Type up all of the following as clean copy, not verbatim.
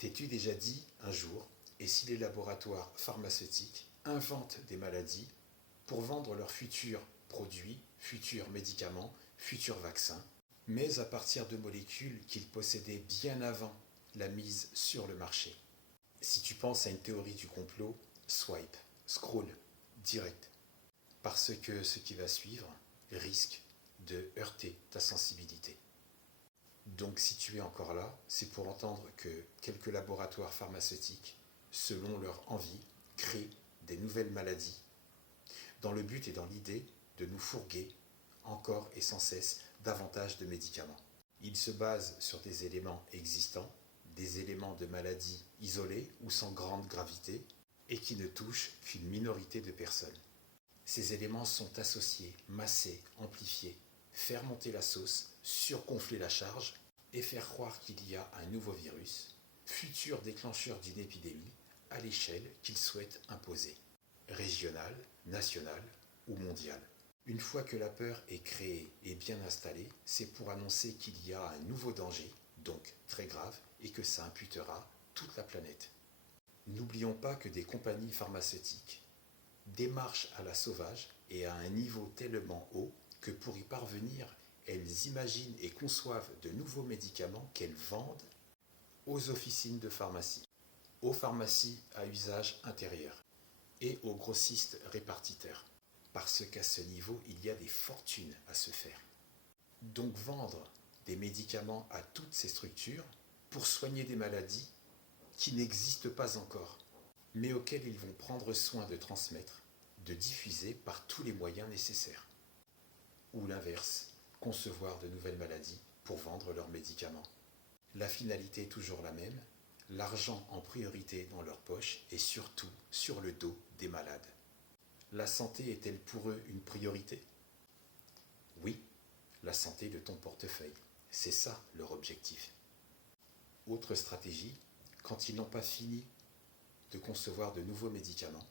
T'es-tu déjà dit un jour, et si les laboratoires pharmaceutiques inventent des maladies pour vendre leurs futurs produits, futurs médicaments, futurs vaccins, mais à partir de molécules qu'ils possédaient bien avant la mise sur le marché? Si tu penses à une théorie du complot, swipe, scroll, direct, parce que ce qui va suivre risque de heurter ta sensibilité. Donc si tu es encore là, c'est pour entendre que quelques laboratoires pharmaceutiques, selon leur envie, créent des nouvelles maladies, dans le but et dans l'idée de nous fourguer, encore et sans cesse, davantage de médicaments. Ils se basent sur des éléments existants, des éléments de maladies isolés ou sans grande gravité, et qui ne touchent qu'une minorité de personnes. Ces éléments sont associés, massés, amplifiés, faire monter la sauce, surgonfler la charge et faire croire qu'il y a un nouveau virus, futur déclencheur d'une épidémie, à l'échelle qu'ils souhaitent imposer, régionale, nationale ou mondiale. Une fois que la peur est créée et bien installée, c'est pour annoncer qu'il y a un nouveau danger, donc très grave, et que ça imputera toute la planète. N'oublions pas que des compagnies pharmaceutiques démarchent à la sauvage et à un niveau tellement haut que pour y parvenir, elles imaginent et conçoivent de nouveaux médicaments qu'elles vendent aux officines de pharmacie, aux pharmacies à usage intérieur et aux grossistes répartiteurs. Parce qu'à ce niveau, il y a des fortunes à se faire. Donc vendre des médicaments à toutes ces structures pour soigner des maladies qui n'existent pas encore, mais auxquelles ils vont prendre soin de transmettre, de diffuser par tous les moyens nécessaires. Ou l'inverse, concevoir de nouvelles maladies pour vendre leurs médicaments. La finalité est toujours la même, l'argent en priorité dans leur poche et surtout sur le dos des malades. La santé est-elle pour eux une priorité? Oui, la santé de ton portefeuille, c'est ça leur objectif. Autre stratégie, quand ils n'ont pas fini de concevoir de nouveaux médicaments,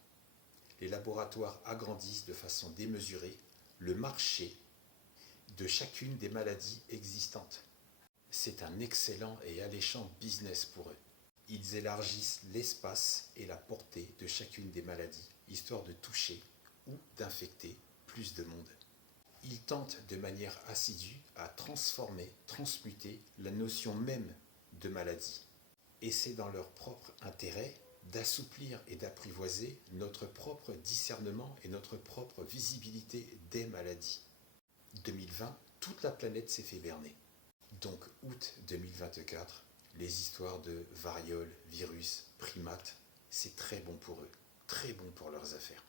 les laboratoires agrandissent de façon démesurée le marché de chacune des maladies existantes. C'est un excellent et alléchant business pour eux. Ils élargissent l'espace et la portée de chacune des maladies, histoire de toucher ou d'infecter plus de monde. Ils tentent de manière assidue à transformer, transmuter la notion même de maladie. Et c'est dans leur propre intérêt d'assouplir et d'apprivoiser notre propre discernement et notre propre visibilité des maladies. 2020, toute la planète s'est fait berner. Donc août 2024, les histoires de variole, virus, primates, c'est très bon pour eux, très bon pour leurs affaires.